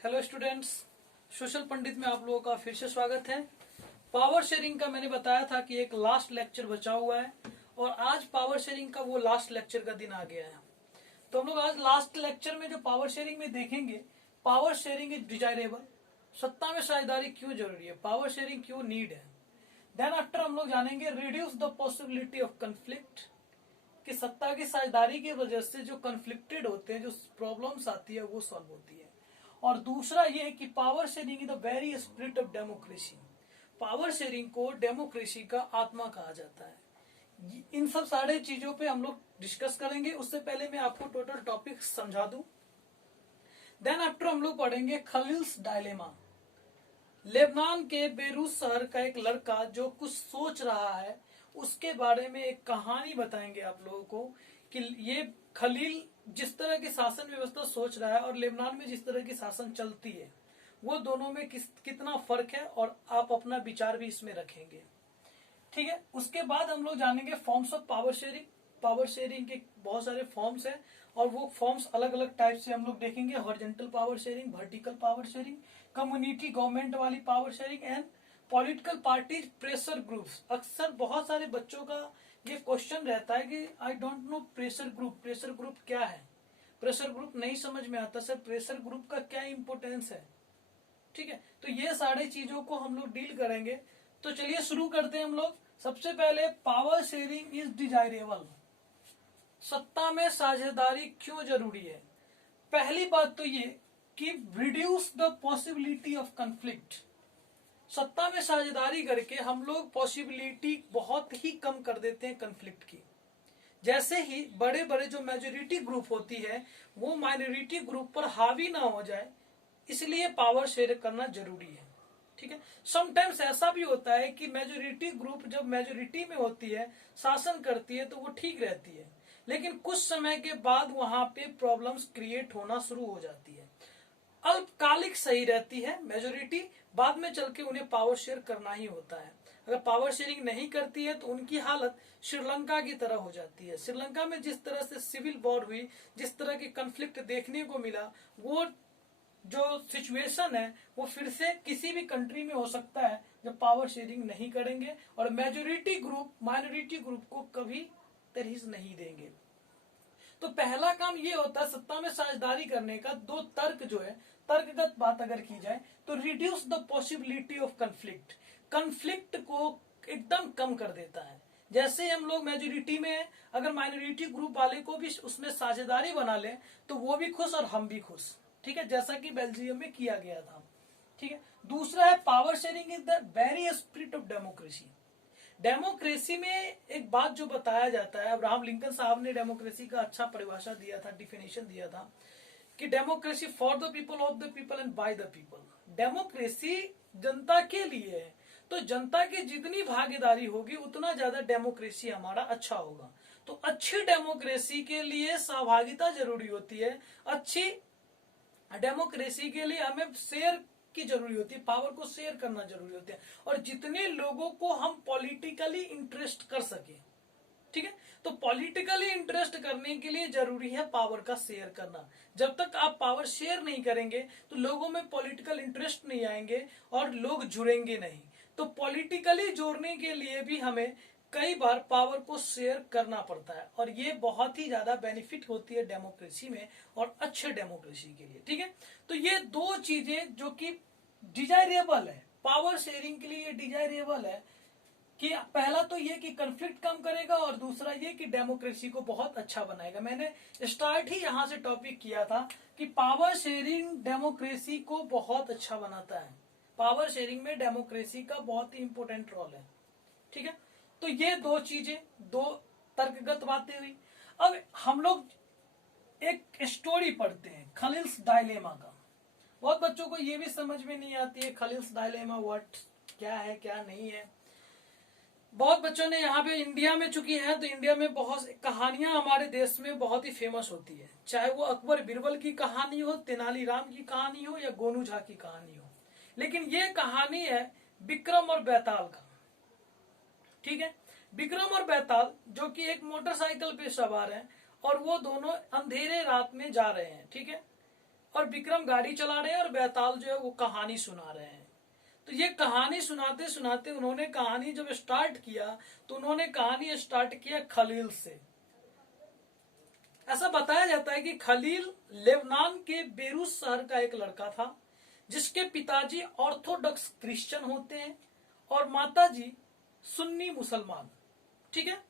Hello students, social पंडित में आप लोगों का फिर से स्वागत है। पावर शेयरिंग का मैंने बताया था कि एक लास्ट लेक्चर बचा हुआ है और आज पावर शेयरिंग का वो लास्ट लेक्चर का दिन आ गया है। तो हम लोग आज लास्ट लेक्चर में जो पावर शेयरिंग में देखेंगे, पावर शेयरिंग इज डिजायरेबल, सत्ता में साझेदारी क्यों जरूरी है, पावर शेयरिंग क्यों नीड है। देन आफ्टर हम लोग जानेंगे reduce the possibility of conflict, कि सत्ता की साझेदारी की वजह से जो कंफ्लिक्टेड होते हैं, जो प्रॉब्लम्स आती है वो सॉल्व होती है। और दूसरा ये कि power sharing is the very spirit of democracy, power sharing को डेमोक्रेसी का आत्मा कहा जाता है। इन सब सारे चीजों पे हम लोग डिस्कस करेंगे। उससे पहले मैं आपको टोटल टॉपिक समझा दूं। देन आफ्टर हम लोग पढ़ेंगे खलील्स डायलेमा, लेबनान के बेरूत शहर का एक लड़का जो कुछ सोच रहा है, उसके बारे में एक कहानी बताएंगे आप लोगों को कि ये खलील जिस तरह की शासन व्यवस्था सोच रहा है और लेबनान में जिस तरह की शासन चलती है, वो दोनों में कितना फर्क है, और आप अपना विचार भी इसमें रखेंगे। ठीक है। उसके बाद हम लोग जानेंगे forms of power sharing. Power sharing के बहुत सारे फॉर्म्स हैं और वो फॉर्म्स अलग अलग टाइप से हम लोग देखेंगे। Horizontal power sharing, vertical power sharing, community government वाली power sharing and political parties pressure groups. अक्सर बहुत सारे बच्चों का ये क्वेश्चन रहता है कि I don't know pressure group, pressure group क्या है, प्रेशर ग्रुप नहीं समझ में आता सर, प्रेशर ग्रुप का क्या इंपोर्टेंस है। ठीक है, तो ये सारे चीजों को हम लोग डील करेंगे। तो चलिए शुरू करते हैं हम लोग। सबसे पहले पावर शेयरिंग इज डिजायरेबल, सत्ता में साझेदारी क्यों जरूरी है। पहली बात तो ये कि reduce the possibility of conflict, सत्ता में साझेदारी करके हम लोग पॉसिबिलिटी बहुत ही कम कर देते हैं कंफ्लिक्ट की। जैसे ही बड़े बड़े जो मेजोरिटी ग्रुप होती है वो माइनॉरिटी ग्रुप पर हावी ना हो जाए, इसलिए पावर शेयर करना जरूरी है। ठीक है। समटाइम्स ऐसा भी होता है कि मेजोरिटी ग्रुप जब मेजोरिटी में होती है, शासन करती है, तो वो ठीक रहती है, लेकिन कुछ समय के बाद वहां पे प्रॉब्लम्स क्रिएट होना शुरू हो जाती है। अल्पकालिक सही रहती है मेजोरिटी, बाद में चल के उन्हें पावर शेयर करना ही होता है। अगर पावर शेयरिंग नहीं करती है तो उनकी हालत श्रीलंका की तरह हो जाती है। श्रीलंका में जिस तरह से सिविल वॉर हुई, जिस तरह की कंफ्लिक्ट देखने को मिला, वो जो सिचुएशन है वो फिर से किसी भी कंट्री में हो सकता है जब पावर शेयरिंग नहीं करेंगे और मेजोरिटी ग्रुप माइनॉरिटी ग्रुप को कभी तरहीज नहीं देंगे। तो पहला काम ये होता है सत्ता में साझेदारी करने का। दो तर्क जो है, तर्कगत बात अगर की जाए तो reduce the possibility of conflict, conflict को एकदम कम कर देता है। जैसे हम लोग मेजोरिटी में है, अगर माइनॉरिटी ग्रुप वाले को भी उसमें साझेदारी बना ले तो वो भी खुश और हम भी खुश। ठीक है, जैसा कि बेल्जियम में किया गया था। ठीक है। दूसरा है power sharing is the very spirit of democracy. Democracy में एक बात जो बताया जाता है, अब्राहम लिंकन साहब ने डेमोक्रेसी का अच्छा परिभाषा दिया था, डिफिनेशन दिया था कि democracy for the people, of the people and by the people. Democracy जनता के लिए है, तो जनता की जितनी भागीदारी होगी उतना ज्यादा डेमोक्रेसी हमारा अच्छा होगा। तो अच्छी डेमोक्रेसी के लिए सहभागिता जरूरी होती है। अच्छी डेमोक्रेसी के लिए हमें शेयर की जरूरी होती है, पावर को शेयर करना जरूरी होता है, और जितने लोगों को हम पॉलिटिकली इंटरेस्ट कर सके। ठीक है, तो पॉलिटिकली इंटरेस्ट करने के लिए जरूरी है पावर का शेयर करना। जब तक आप पावर शेयर नहीं करेंगे तो लोगों में पॉलिटिकल इंटरेस्ट नहीं आएंगे और लोग जुड़ेंगे नहीं। तो पॉलिटिकली जोड़ने के लिए भी हमें कई बार पावर को शेयर करना पड़ता है, और ये बहुत ही ज्यादा बेनिफिट होती है डेमोक्रेसी में और अच्छे डेमोक्रेसी के लिए। ठीक है, तो ये दो चीजें जो कि डिजायरेबल है, पावर शेयरिंग के लिए ये डिजायरेबल है कि पहला तो ये कि कंफ्लिक्ट कम करेगा और दूसरा ये कि डेमोक्रेसी को बहुत अच्छा बनाएगा। मैंने स्टार्ट ही यहां से टॉपिक किया था कि पावर शेयरिंग डेमोक्रेसी को बहुत अच्छा बनाता है। पावर शेयरिंग में डेमोक्रेसी का बहुत ही इंपॉर्टेंट रोल है। ठीक है, तो ये दो चीजें, दो तर्कगत बातें हुई। अब हम लोग एक स्टोरी पढ़ते हैं खलील्स डायलेमा का। बहुत बच्चों को ये भी समझ में नहीं आती है खलील्स डायलेमा व्हाट, क्या है क्या नहीं है। बहुत बच्चों ने यहाँ पे इंडिया में चुकी है, तो इंडिया में बहुत कहानियां हमारे देश में बहुत ही फेमस होती है, चाहे वो अकबर बिरबल की कहानी हो, तेनालीराम की कहानी हो या गोनू झा की कहानी हो। लेकिन ये कहानी है विक्रम और बैताल का। ठीक है, विक्रम और बैताल जो कि एक मोटरसाइकिल पे सवार हैं और वो दोनों अंधेरे रात में जा रहे हैं। ठीक है, और विक्रम गाड़ी चला रहे हैं और बेताल जो है वो कहानी सुना रहे हैं। तो ये कहानी सुनाते सुनाते उन्होंने कहानी जब स्टार्ट किया तो उन्होंने कहानी स्टार्ट किया खलील से। ऐसा बताया जाता है कि खलील लेबनान के बेरूत शहर का एक लड़का था जिसके पिताजी ऑर्थोडॉक्स क्रिश्चियन होते हैं और माताजी सुन्नी मुसलमान। ठीक है,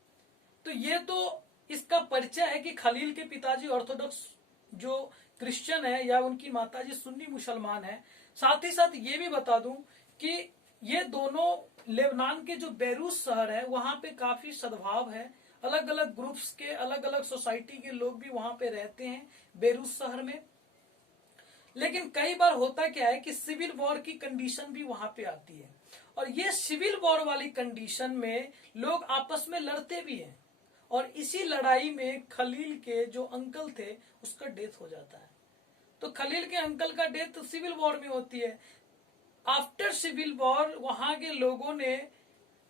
तो ये तो इसका परिचय है कि खलील के पिताजी ऑर्थोडॉक्स जो क्रिश्चियन है या उनकी माताजी सुन्नी मुसलमान है। साथ ही साथ ये भी बता दूं कि ये दोनों लेबनान के जो बेरूत शहर है वहां पे काफी सद्भाव है, अलग अलग ग्रुप्स के अलग अलग सोसाइटी के लोग भी वहां पे रहते हैं बेरूत शहर में। लेकिन कई बार होता क्या है कि सिविल वॉर की कंडीशन भी वहां पे आती है और ये सिविल वॉर वाली कंडीशन में लोग आपस में लड़ते भी हैं और इसी लड़ाई में खलील के जो अंकल थे उसका डेथ हो जाता है। तो खलील के अंकल का डेथ सिविल वॉर में होती है। आफ्टर सिविल वॉर वहां के लोगों ने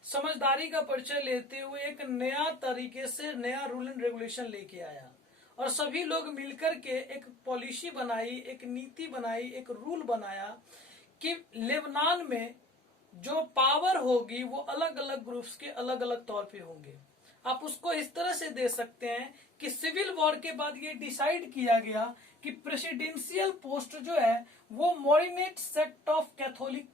समझदारी का परिचय लेते हुए एक नया तरीके से नया रूल एंड रेगुलेशन लेके आया और सभी लोग मिलकर के एक पॉलिसी बनाई, एक नीति बनाई, एक रूल बनाया कि लेबनान में जो पावर होगी वो अलग अलग ग्रुप्स के अलग अलग तौर पे होंगे। आप उसको इस तरह से दे सकते हैं कि सिविल वॉर के बाद ये डिसाइड किया गया कि प्रेसिडेंशियल पोस्ट जो है वो मॉरिनेट सेक्ट ऑफ कैथोलिक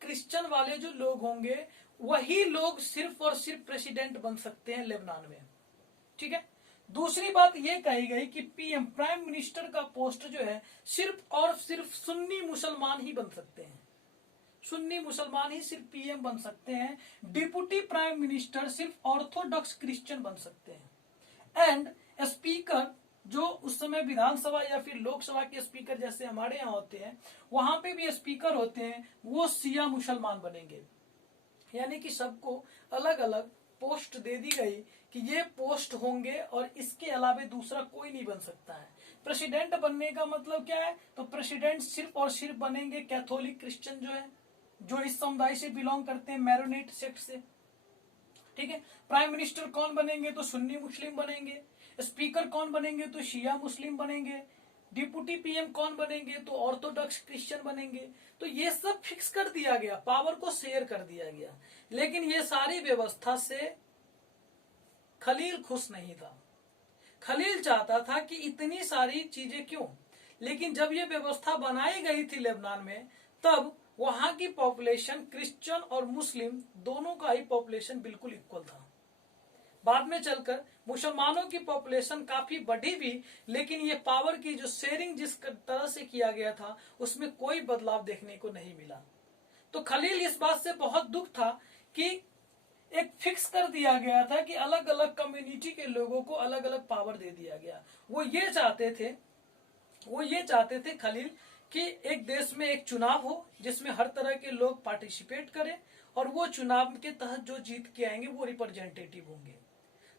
क्रिश्चियन वाले जो लोग होंगे वही लोग सिर्फ और सिर्फ प्रेसिडेंट बन सकते हैं लेबनान में। ठीक है, दूसरी बात ये कही गई कि पीएम प्राइम मिनिस्टर का पोस्ट जो है सिर्फ और सिर्फ सुन्नी मुसलमान ही बन सकते हैं, सुन्नी मुसलमान ही सिर्फ पीएम बन सकते हैं। डिप्टी प्राइम मिनिस्टर सिर्फ ऑर्थोडॉक्स क्रिश्चियन बन सकते हैं एंड स्पीकर जो उस समय विधानसभा या फिर लोकसभा के स्पीकर जैसे हमारे यहाँ होते हैं वहां पे भी स्पीकर होते हैं वो शिया मुसलमान बनेंगे। यानी कि सबको अलग अलग पोस्ट दे दी गई कि ये पोस्ट होंगे और इसके अलावा दूसरा कोई नहीं बन सकता है। प्रेसिडेंट बनने का मतलब क्या है, तो प्रेसिडेंट सिर्फ और सिर्फ बनेंगे कैथोलिक क्रिश्चियन जो है जो इस समुदाय से बिलोंग करते हैं मैरोनेट सेक्ट से। ठीक है, प्राइम मिनिस्टर कौन बनेंगे, तो सुन्नी मुस्लिम बनेंगे। स्पीकर कौन बनेंगे, तो शिया मुस्लिम बनेंगे। डिप्टी पीएम कौन बनेंगे, तो ऑर्थोडॉक्स क्रिश्चियन बनेंगे। तो ये सब फिक्स कर दिया गया, पावर को शेयर कर दिया गया। लेकिन ये सारी व्यवस्था से खलील खुश नहीं था। खलील चाहता था कि इतनी सारी चीजें क्यों, लेकिन जब ये व्यवस्था बनाई गई थी लेबनान में तब वहां की पॉपुलेशन क्रिश्चियन और मुस्लिम दोनों का ही पॉपुलेशन बिल्कुल इक्वल था। बाद में चलकर मुसलमानों की पॉपुलेशन काफी बढ़ी भी, लेकिन ये पावर की जो शेयरिंग जिस तरह से किया गया था उसमें कोई बदलाव देखने को नहीं मिला। तो खलील इस बात से बहुत दुख था कि एक फिक्स कर दिया गया था कि अलग अलग कम्युनिटी के लोगों को अलग अलग पावर दे दिया गया। वो ये चाहते थे खलील कि एक देश में एक चुनाव हो जिसमें हर तरह के लोग पार्टिसिपेट करें और वो चुनाव के तहत जो जीत के आएंगे वो रिप्रेजेंटेटिव होंगे।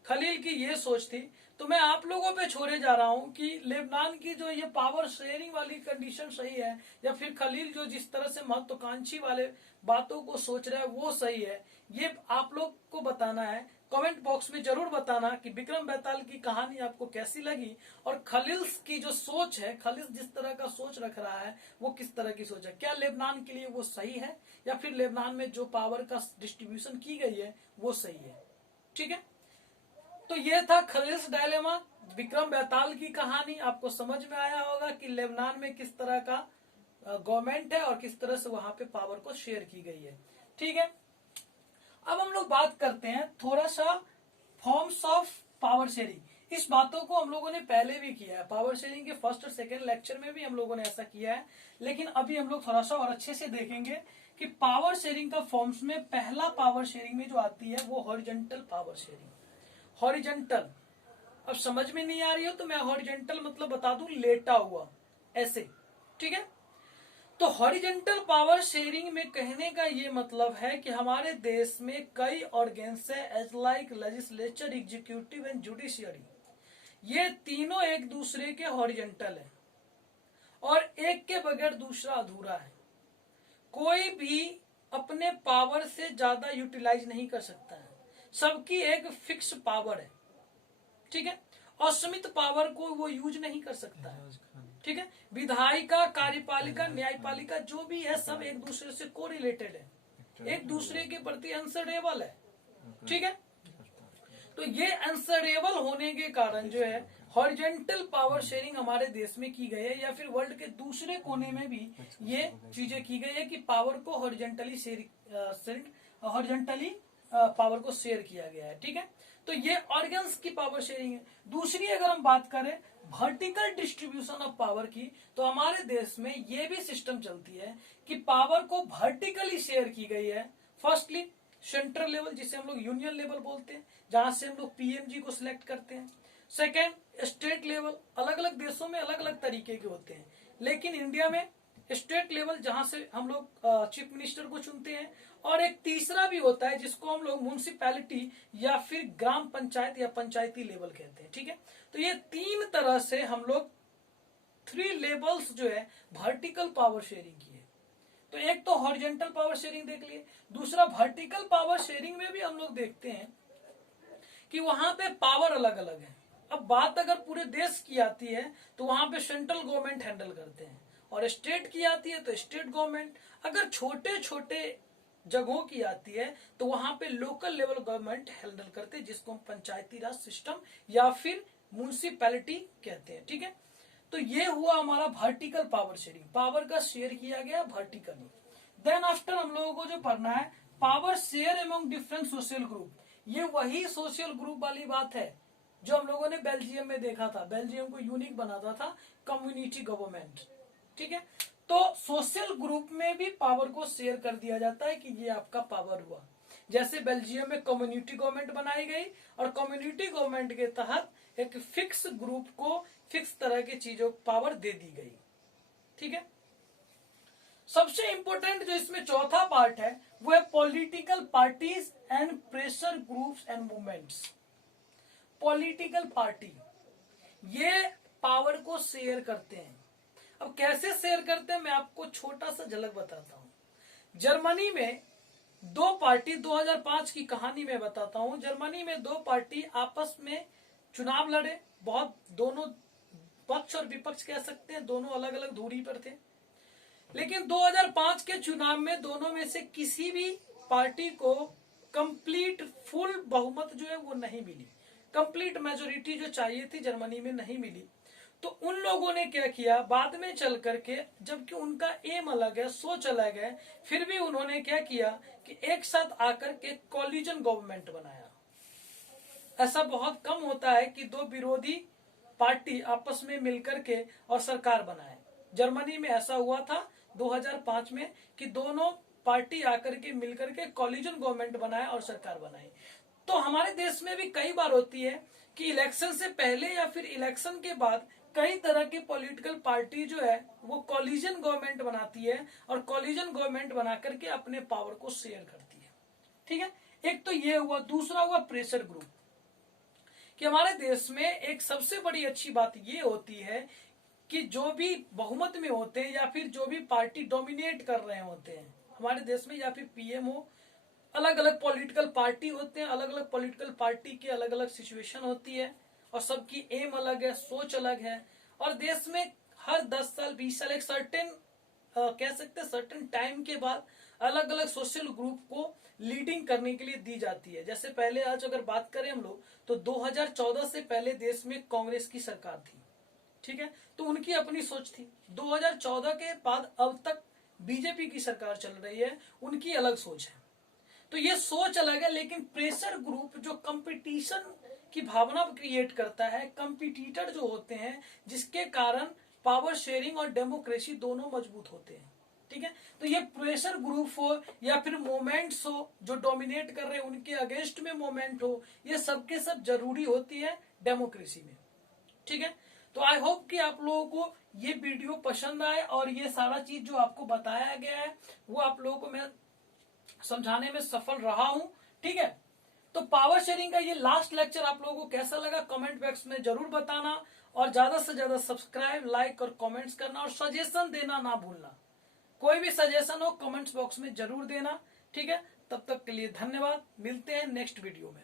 खलील की ये सोच थी। तो मैं आप लोगों पे छोड़े जा रहा हूं कि लेबनान की जो ये पावर शेयरिंग वाली कंडीशन सही है या फिर खलील जो जिस तरह से महत्वाकांक्षी वाले बातों को सोच रहा है वो सही है, ये आप लोग को बताना है। कमेंट बॉक्स में जरूर बताना कि विक्रम बेताल की कहानी आपको कैसी लगी और खलील की जो सोच है, खलील जिस तरह का सोच रख रहा है वो किस तरह की सोच है, क्या लेबनान के लिए वो सही है या फिर लेबनान में जो पावर का डिस्ट्रीब्यूशन की गई है वो सही है। ठीक है, तो ये था खलील डायलेमा, विक्रम बेताल की कहानी। आपको समझ में आया होगा कि लेबनान में किस तरह का गवर्नमेंट है और किस तरह से वहां पे पावर को शेयर की गई है। ठीक है, अब हम लोग बात करते हैं थोड़ा सा फॉर्म्स ऑफ पावर शेयरिंग। इस बातों को हम लोगों ने पहले भी किया है, पावर शेयरिंग के फर्स्ट और सेकंड लेक्चर में भी हम लोगों ने ऐसा किया है, लेकिन अभी हम लोग थोड़ा सा और अच्छे से देखेंगे कि पावर शेयरिंग का फॉर्म्स में पहला पावर शेयरिंग में जो आती है वो हॉरिजॉन्टल पावर शेयरिंग। हॉरिजॉन्टल अब समझ में नहीं आ रही हो तो मैं हॉरिजॉन्टल मतलब बता दूं, लेटा हुआ ऐसे। ठीक है, तो हॉरिजॉन्टल पावर शेयरिंग में कहने का ये मतलब है कि हमारे देश में कई ऑर्गेन्स है as like legislature, executive and judiciary. ये तीनों एक दूसरे के हॉरिजॉन्टल है और एक के बगैर दूसरा अधूरा है। कोई भी अपने पावर से ज्यादा यूटिलाइज नहीं कर सकता है, सबकी एक फिक्स पावर है। ठीक है, असीमित पावर को वो यूज नहीं कर सकता है। ठीक है, विधायिका, कार्यपालिका, न्यायपालिका जो भी है सब एक दूसरे से कोरिलेटेड है, एक दूसरे के प्रति आंसरेबल है। ठीक है, तो ये आंसरेबल होने के कारण जो है हॉरिजॉन्टल पावर शेयरिंग हमारे देश में की गई है, या फिर वर्ल्ड के दूसरे कोने में भी ये चीजें की गई है कि पावर को हॉरिजॉन्टली पावर को शेयर किया गया है। ठीक है, तो ये ऑर्गन्स की पावर शेयरिंग है। दूसरी अगर हम बात करें वर्टिकल डिस्ट्रीब्यूशन ऑफ पावर की, तो हमारे देश में ये भी सिस्टम चलती है कि पावर को वर्टिकली शेयर की गई है। फर्स्टली सेंट्रल लेवल, जिसे हम लोग यूनियन लेवल बोलते हैं, जहां से हम लोग पीएमजी को सिलेक्ट करते हैं। सेकेंड स्टेट लेवल, अलग अलग देशों में अलग अलग तरीके के होते हैं, लेकिन इंडिया में स्टेट लेवल जहां से हम लोग चीफ मिनिस्टर को चुनते हैं। और एक तीसरा भी होता है जिसको हम लोग म्युनिसिपैलिटी या फिर ग्राम पंचायत या पंचायती लेवल कहते हैं। ठीक है, तो ये तीन तरह से हम लोग 3 लेवल्स जो है वर्टिकल पावर शेयरिंग की है। तो एक तो हॉरिजॉन्टल पावर शेयरिंग देख लिए, दूसरा वर्टिकल पावर शेयरिंग में भी हम लोग देखते हैं कि वहां पे पावर अलग अलग है। अब बात अगर पूरे देश की आती है तो वहां पे सेंट्रल गवर्नमेंट हैंडल करते हैं, और स्टेट की आती है तो स्टेट गवर्नमेंट। अगर छोटे छोटे जगहों की आती है तो वहां पे लोकल लेवल गवर्नमेंट हैंडल करते हैं, जिसको हम पंचायती राज सिस्टम या फिर म्युनिसिपैलिटी कहते हैं। ठीक है, तो ये हुआ हमारा वर्टिकल पावर शेयरिंग, पावर का शेयर किया गया वर्टिकली। देन आफ्टर हम लोगों को जो पढ़ना है power share among different social group. ये वही सोशल ग्रुप वाली बात है जो हम लोगों ने बेल्जियम में देखा था। बेल्जियम को यूनिक बनाता था कम्युनिटी गवर्नमेंट। ठीक है, तो सोशल ग्रुप में भी पावर को शेयर कर दिया जाता है कि ये आपका पावर हुआ। जैसे बेल्जियम में कम्युनिटी गवर्नमेंट बनाई गई, और कम्युनिटी गवर्नमेंट के तहत एक फिक्स ग्रुप को फिक्स तरह की चीजों को पावर दे दी गई। ठीक है, सबसे इंपॉर्टेंट जो इसमें चौथा पार्ट है वो है political parties and pressure groups and movements. Political party ये पावर को शेयर करते हैं। अब कैसे शेयर करते हैं मैं आपको छोटा सा झलक बताता हूं। जर्मनी में 2 पार्टी, 2005 की कहानी में बताता हूं। जर्मनी में 2 पार्टी आपस में चुनाव लड़े, बहुत दोनों पक्ष और विपक्ष कह सकते हैं, दोनों अलग अलग दूरी पर थे। लेकिन 2005 के चुनाव में दोनों में से किसी भी पार्टी को कंप्लीट फुल बहुमत जो है वो नहीं मिली, कंप्लीट मेजोरिटी जो चाहिए थी जर्मनी में नहीं मिली। तो उन लोगों ने क्या किया, बाद में चल करके, जबकि उनका एम अलग है, सोच अलग है, फिर भी उन्होंने क्या किया कि एक साथ आकर के कोलिजन गवर्नमेंट बनाया। ऐसा बहुत कम होता है कि 2 विरोधी पार्टी आपस में मिलकर के और सरकार बनाए। जर्मनी में ऐसा हुआ था 2005 में कि दोनों पार्टी आकर के मिलकर के कोलिजन गवर्नमेंट बनाए और सरकार बनाई। तो हमारे देश में भी कई बार होती है कि इलेक्शन से पहले या फिर इलेक्शन के बाद कई तरह की पॉलिटिकल पार्टी जो है वो कोलिजन गवर्नमेंट बनाती है, और कोलिजन गवर्नमेंट बना करके अपने पावर को शेयर करती है। ठीक है, एक तो ये हुआ। दूसरा हुआ प्रेशर ग्रुप, कि हमारे देश में एक सबसे बड़ी अच्छी बात ये होती है कि जो भी बहुमत में होते हैं या फिर जो भी पार्टी डोमिनेट कर रहे होते हैं हमारे देश में, या फिर पीएम हो, अलग अलग पॉलिटिकल पार्टी होते हैं, अलग अलग पॉलिटिकल पार्टी की अलग अलग सिचुएशन होती है, और सबकी एम अलग है, सोच अलग है। और देश में हर 10 साल 20 साल एक सर्टेन कह सकते हैं सर्टेन टाइम के बाद अलग अलग सोशल ग्रुप को लीडिंग करने के लिए दी जाती है। जैसे पहले आज अगर बात करें हम लोग तो 2014 से पहले देश में कांग्रेस की सरकार थी। ठीक है, तो उनकी अपनी सोच थी। 2014 के बाद अब तक बीजेपी की सरकार चल रही है, उनकी अलग सोच है। तो ये सोच अलग है, लेकिन प्रेशर ग्रुप जो कंपटीशन की भावना क्रिएट करता है, कंपटीटर जो होते हैं, जिसके कारण पावर शेयरिंग और डेमोक्रेसी दोनों मजबूत होते हैं। ठीक है, तो ये प्रेशर ग्रुप हो या फिर मोमेंट्स हो जो डोमिनेट कर रहे हैं, उनके अगेंस्ट में मोमेंट हो, ये सबके सब जरूरी होती है डेमोक्रेसी में। ठीक है, तो आई होप कि आप लोगों को ये वीडियो पसंद आए, और ये सारा चीज जो आपको बताया गया है वो आप लोगों को मैं समझाने में सफल रहा हूं। ठीक है, तो पावर शेयरिंग का ये लास्ट लेक्चर आप लोगों को कैसा लगा कमेंट बॉक्स में जरूर बताना, और ज्यादा से ज्यादा सब्सक्राइब, लाइक और कमेंट्स करना, और सजेशन देना ना भूलना। कोई भी सजेशन हो कमेंट्स बॉक्स में जरूर देना। ठीक है, तब तक के लिए धन्यवाद। मिलते हैं नेक्स्ट वीडियो में।